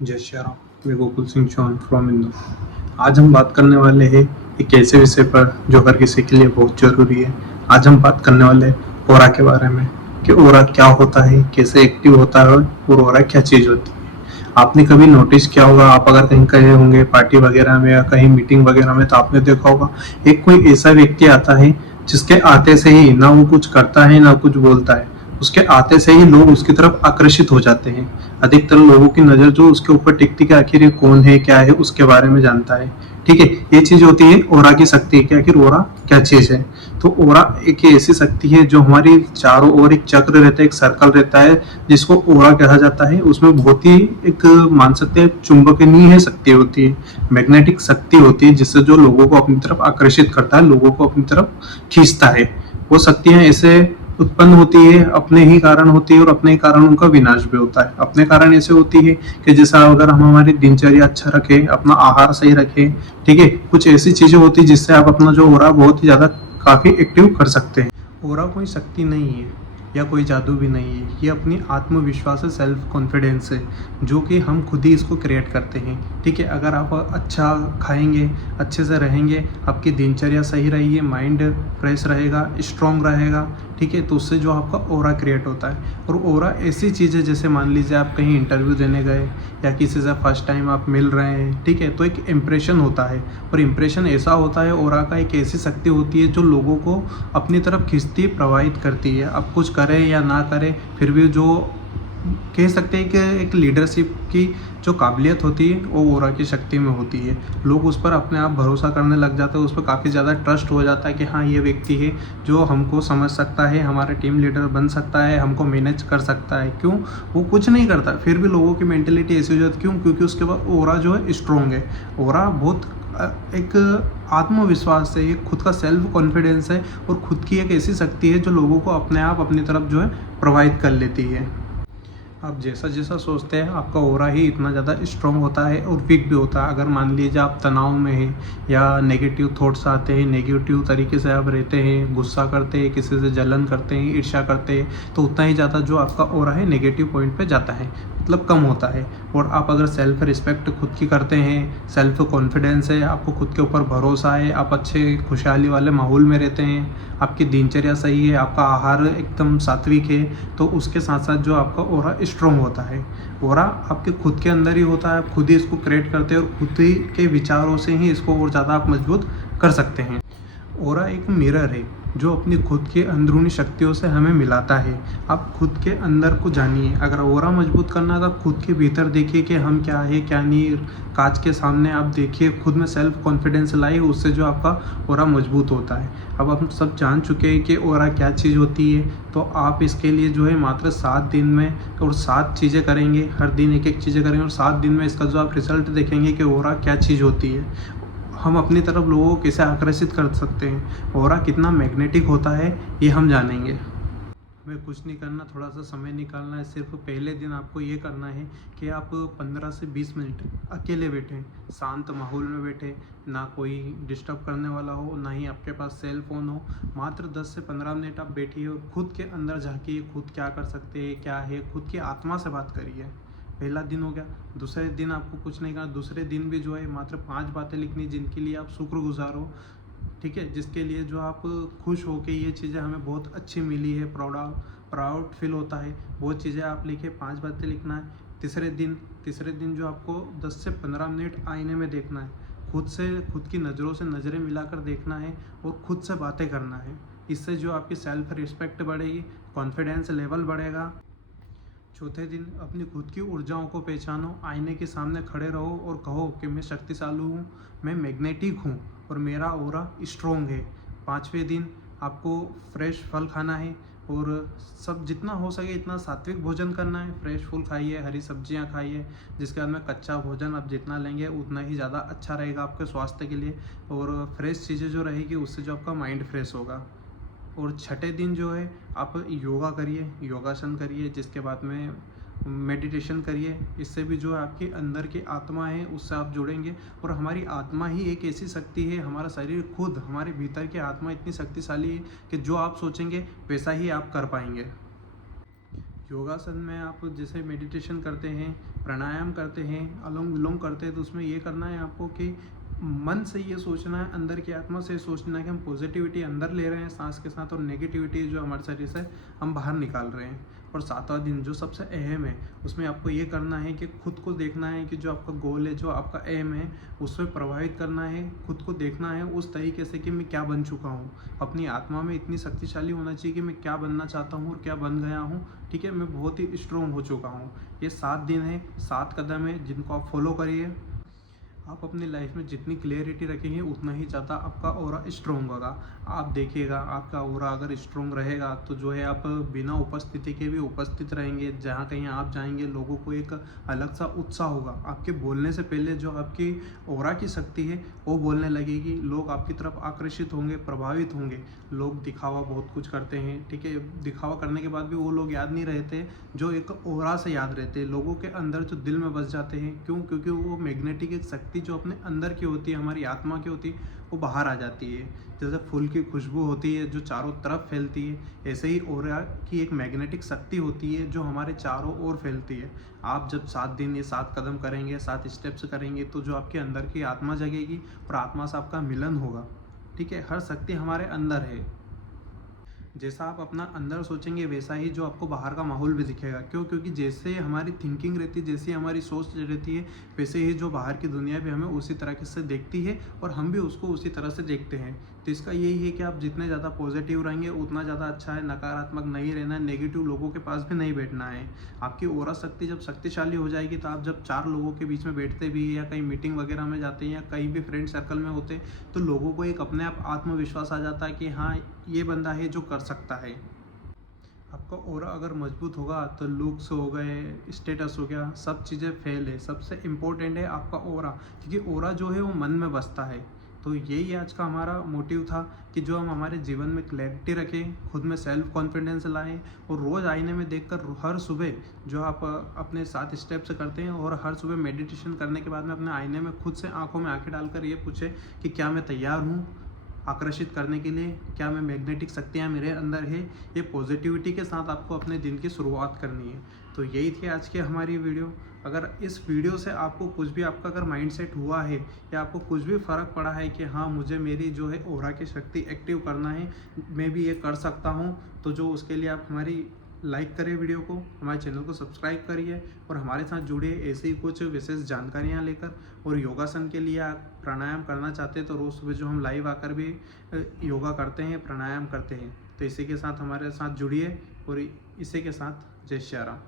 जय श्री राम। मैं गोकुल सिंह चौहान फ्रॉम इंदौर। आज हम बात करने वाले हैं एक ऐसे विषय पर जो हर किसी के लिए बहुत जरूरी है। आज हम बात करने वाले हैं ओरा के बारे में कि ओरा क्या होता है, कैसे एक्टिव होता है और ओरा क्या चीज होती है। आपने कभी नोटिस किया होगा, आप अगर कहीं गए होंगे पार्टी वगैरह में या कहीं मीटिंग वगैरह में, तो आपने देखा होगा एक कोई ऐसा व्यक्ति आता है जिसके आते से ही ना वो कुछ करता है ना कुछ बोलता है, उसके आते से ही लोग उसकी तरफ आकर्षित हो जाते हैं। अधिकतर लोगों की नजर जो उसके ऊपर टिकती है, आखिर ये कौन है क्या है उसके बारे में जानता है। ठीक है, ये चीज होती है ओरा की शक्ति कि आखिर ओरा क्या चीज है। तो ओरा एक ऐसी शक्ति है जो हमारी चारों ओर एक चक्र रहता है, एक सर्कल रहता है, जिसको ओरा कहा जाता है। उसमें बहुत ही एक मान सकते हैं चुंबकनीय शक्ति होती है, मैग्नेटिक शक्ति होती है, जिससे जो लोगों को अपनी तरफ आकर्षित करता है, लोगों को अपनी तरफ खींचता है। वो शक्तियां ऐसे उत्पन्न होती है, अपने ही कारण होती है और अपने ही कारण उनका विनाश भी होता है। अपने कारण ऐसे होती है कि जैसा अगर हम हमारी दिनचर्या अच्छा रखें, अपना आहार सही रखें, ठीक है, कुछ ऐसी चीजें होती है जिससे आप अपना जो ओरा बहुत ही ज्यादा काफी एक्टिव कर सकते हैं। ओरा कोई शक्ति नहीं है या कोई जादू भी नहीं है, ये अपनी आत्मविश्वास है, सेल्फ कॉन्फिडेंस है, जो कि हम खुद ही इसको क्रिएट करते हैं। ठीक है, अगर आप अच्छा खाएंगे, अच्छे से रहेंगे, आपकी दिनचर्या सही रहेगी, माइंड फ्रेश रहेगा, स्ट्रांग रहेगा, ठीक है, तो उससे जो आपका ओरा क्रिएट होता है। और ओरा ऐसी चीज़ है, जैसे मान लीजिए आप कहीं इंटरव्यू देने गए या किसी से फर्स्ट टाइम आप मिल रहे हैं, ठीक है, तो एक इम्प्रेशन होता है। और इम्प्रेशन ऐसा होता है, ओरा का एक ऐसी शक्ति होती है जो लोगों को अपनी तरफ खींचती, प्रभावित करती है। आप कुछ करें या ना करें, फिर भी जो कह सकते हैं कि एक लीडरशिप की जो काबिलियत होती है वो ओरा की शक्ति में होती है। लोग उस पर अपने आप भरोसा करने लग जाते हैं, उस पर काफ़ी ज़्यादा ट्रस्ट हो जाता है कि हाँ, ये व्यक्ति है जो हमको समझ सकता है, हमारा टीम लीडर बन सकता है, हमको मैनेज कर सकता है। क्यों? वो कुछ नहीं करता, फिर भी लोगों की मेंटेलिटी ऐसी हो जाती है। क्यों? क्योंकि उसके बाद ओरा जो है स्ट्रॉन्ग है। ओरा बहुत एक आत्मविश्वास है, एक खुद का सेल्फ कॉन्फिडेंस है और खुद की एक ऐसी शक्ति है जो लोगों को अपने आप अपनी तरफ जो है प्रभावित कर लेती है। आप जैसा जैसा सोचते हैं आपका ओरा ही इतना ज़्यादा स्ट्रॉन्ग होता है और वीक भी होता है। अगर मान लीजिए आप तनाव में हैं या नेगेटिव थॉट्स आते हैं, नेगेटिव तरीके से आप रहते हैं, गुस्सा करते हैं, किसी से जलन करते हैं, ईर्ष्या करते हैं, तो उतना ही ज़्यादा जो आपका ओरा है नेगेटिव पॉइंट पे जाता है, मतलब कम होता है। और आप अगर सेल्फ रिस्पेक्ट खुद की करते हैं, सेल्फ कॉन्फिडेंस है, आपको खुद के ऊपर भरोसा है, आप अच्छे खुशहाली वाले माहौल में रहते हैं, आपकी दिनचर्या सही है, आपका आहार एकदम सात्विक है, तो उसके साथ साथ जो आपका ओरा स्ट्रॉन्ग होता है। ओरा आपके खुद के अंदर ही होता है, आप खुद ही इसको क्रिएट करते हैं और खुद ही के विचारों से ही इसको और ज़्यादा आप मजबूत कर सकते हैं। ओरा एक मिरर है जो अपनी खुद की अंदरूनी शक्तियों से हमें मिलाता है। आप खुद के अंदर को जानिए। अगर ओरा मजबूत करना है तो आप खुद के भीतर देखिए कि हम क्या है क्या नहीं। कांच के सामने आप देखिए, खुद में सेल्फ कॉन्फिडेंस लाइए, उससे जो आपका ओरा मजबूत होता है। अब हम सब जान चुके हैं कि ओरा क्या चीज़ होती है, तो आप इसके लिए जो है मात्र 7 दिन में और 7 चीज़ें करेंगे, हर दिन एक एक चीज़ें करेंगे और 7 दिन में इसका जो आप रिजल्ट देखेंगे कि ओरा क्या चीज़ होती है। हम अपनी तरफ लोगों को कैसे आकर्षित कर सकते हैं, ओरा कितना मैग्नेटिक होता है, ये हम जानेंगे। हमें कुछ नहीं करना, थोड़ा सा समय निकालना है। सिर्फ पहले दिन आपको ये करना है कि आप 15 से 20 मिनट अकेले बैठें, शांत माहौल में बैठें, ना कोई डिस्टर्ब करने वाला हो, ना ही आपके पास सेल फ़ोन हो। मात्र 10 से 15 मिनट आप बैठिए और खुद के अंदर झाँकिए, खुद क्या कर सकते हैं, क्या है, खुद की आत्मा से बात करिए। पहला दिन हो गया। दूसरे दिन आपको कुछ नहीं करना, दूसरे दिन भी जो है मात्र 5 बातें लिखनी जिनके लिए आप शुक्रगुजार हो, ठीक है, जिसके लिए जो आप खुश हो कि ये चीज़ें हमें बहुत अच्छी मिली है, प्राउड फील होता है, वो चीज़ें आप लिखे, 5 बातें लिखना है। तीसरे दिन जो आपको 10 से 15 मिनट आईने में देखना है, खुद से, खुद की नज़रों से नज़रें मिलाकर देखना है और खुद से बातें करना है। इससे जो आपकी सेल्फ रिस्पेक्ट बढ़ेगी, कॉन्फिडेंस लेवल बढ़ेगा। चौथे दिन अपनी खुद की ऊर्जाओं को पहचानो, आईने के सामने खड़े रहो और कहो कि मैं शक्तिशाली हूँ, मैं मैग्नेटिक हूँ और मेरा ओरा स्ट्रॉन्ग है। पाँचवें दिन आपको फ्रेश फल खाना है और सब जितना हो सके इतना सात्विक भोजन करना है। फ्रेश फूल खाइए, हरी सब्जियां खाइए, जिसके बाद में कच्चा भोजन आप जितना लेंगे उतना ही ज़्यादा अच्छा रहेगा आपके स्वास्थ्य के लिए। और फ्रेश चीज़ें जो रहेगी उससे जो आपका माइंड फ्रेश होगा। और छठे दिन जो है आप योगा करिए, योगासन करिए, जिसके बाद में मेडिटेशन करिए। इससे भी जो है आपके अंदर की आत्मा है उससे आप जुड़ेंगे। और हमारी आत्मा ही एक ऐसी शक्ति है, हमारा शरीर खुद, हमारे भीतर की आत्मा इतनी शक्तिशाली है कि जो आप सोचेंगे वैसा ही आप कर पाएंगे। योगासन में आप जैसे मेडिटेशन करते हैं, प्राणायाम करते हैं, अनुलोम विलोम करते हैं, तो उसमें ये करना है आपको कि मन से ये सोचना है, अंदर की आत्मा से सोचना है कि हम पॉजिटिविटी अंदर ले रहे हैं सांस के साथ, और नेगेटिविटी जो हमारे शरीर से हम बाहर निकाल रहे हैं। और 7वां दिन जो सबसे अहम है, उसमें आपको ये करना है कि खुद को देखना है कि जो आपका गोल है, जो आपका एम है, उसमें प्रभावित करना है, खुद को देखना है उस तरीके से कि मैं क्या बन चुका हूँ। अपनी आत्मा में इतनी शक्तिशाली होना चाहिए कि मैं क्या बनना चाहता हूँ और क्या बन गया हूँ। ठीक है, मैं बहुत ही स्ट्रॉन्ग हो चुका हूँ। ये 7 दिन है, 7 कदम है, जिनको आप फॉलो करिए। आप अपनी लाइफ में जितनी क्लियरिटी रखेंगे उतना ही ज़्यादा आपका ऑरा स्ट्रॉन्ग होगा। आप देखिएगा, आपका ऑरा अगर स्ट्रॉन्ग रहेगा तो जो है आप बिना उपस्थिति के भी उपस्थित रहेंगे। जहाँ कहीं आप जाएंगे, लोगों को एक अलग सा उत्साह होगा। आपके बोलने से पहले जो आपकी ऑरा की शक्ति है वो बोलने लगेगी। लोग आपकी तरफ आकर्षित होंगे, प्रभावित होंगे। लोग दिखावा बहुत कुछ करते हैं, ठीक है, दिखावा करने के बाद भी वो लोग याद नहीं रहते जो एक ऑरा से याद रहते हैं, लोगों के अंदर जो दिल में बस जाते हैं। क्यों? क्योंकि वो मैग्नेटिक एक शक्ति जो अपने अंदर की होती है, हमारी आत्मा की होती है, वो बाहर आ जाती है। जैसे फूल की खुशबू होती है जो चारों तरफ फैलती है, ऐसे ही ऑरा की एक मैग्नेटिक शक्ति होती है जो हमारे चारों ओर फैलती है। आप जब 7 दिन ये 7 कदम करेंगे, 7 स्टेप्स करेंगे, तो जो आपके अंदर की आत्मा जगेगी और आत्मा से आपका मिलन होगा। ठीक है, हर शक्ति हमारे अंदर है। जैसा आप अपना अंदर सोचेंगे वैसा ही जो आपको बाहर का माहौल भी दिखेगा। क्यों? क्योंकि जैसे हमारी थिंकिंग रहती है, जैसी हमारी सोच रहती है, वैसे ही जो बाहर की दुनिया भी हमें उसी तरह से देखती है और हम भी उसको उसी तरह से देखते हैं। तो इसका यही है कि आप जितने ज़्यादा पॉजिटिव रहेंगे उतना ज़्यादा अच्छा है। नकारात्मक नहीं रहना है, नेगेटिव लोगों के पास भी नहीं बैठना है। आपकी ऑरा शक्ति जब शक्तिशाली हो जाएगी तो आप जब 4 लोगों के बीच में बैठते भी हैं या कहीं मीटिंग वगैरह में जाते हैं या कहीं भी फ्रेंड सर्कल में होते हैं, तो लोगों को एक अपने आप आत्मविश्वास आ जाता है कि हाँ, ये बंदा है जो कर सकता है। आपका ऑरा अगर मजबूत होगा तो लुक्स हो गए, स्टेटस हो गया, सब चीज़ें फेल है। सबसे इम्पोर्टेंट है आपका ऑरा, क्योंकि ऑरा जो है वो मन में बसता है। तो यही आज का हमारा मोटिव था कि जो हम हमारे जीवन में क्लैरिटी रखें, खुद में सेल्फ कॉन्फिडेंस लाएं और रोज़ आईने में देखकर हर सुबह जो आप अपने 7 स्टेप्स करते हैं और हर सुबह मेडिटेशन करने के बाद में अपने आईने में खुद से आंखों में आंखें डालकर ये पूछें कि क्या मैं तैयार हूँ आकर्षित करने के लिए, क्या मैं मैग्नेटिक शक्तियाँ मेरे अंदर है। ये पॉजिटिविटी के साथ आपको अपने दिन की शुरुआत करनी है। तो यही थी आज की हमारी वीडियो। अगर इस वीडियो से आपको कुछ भी, आपका अगर माइंडसेट हुआ है या आपको कुछ भी फ़र्क पड़ा है कि हाँ, मुझे मेरी जो है ऑरा की शक्ति एक्टिव करना है, मैं भी ये कर सकता हूँ, तो जो उसके लिए आप हमारी लाइक करिए वीडियो को, हमारे चैनल को सब्सक्राइब करिए और हमारे साथ जुड़िए ऐसे ही कुछ विशेष जानकारियाँ लेकर। और योगासन के लिए आप प्राणायाम करना चाहते हैं तो रोज़ सुबह जो हम लाइव आकर भी योगा करते हैं, प्राणायाम करते हैं। तो इसी के साथ हमारे साथ जुड़िए और इसी के साथ जय श्री राम।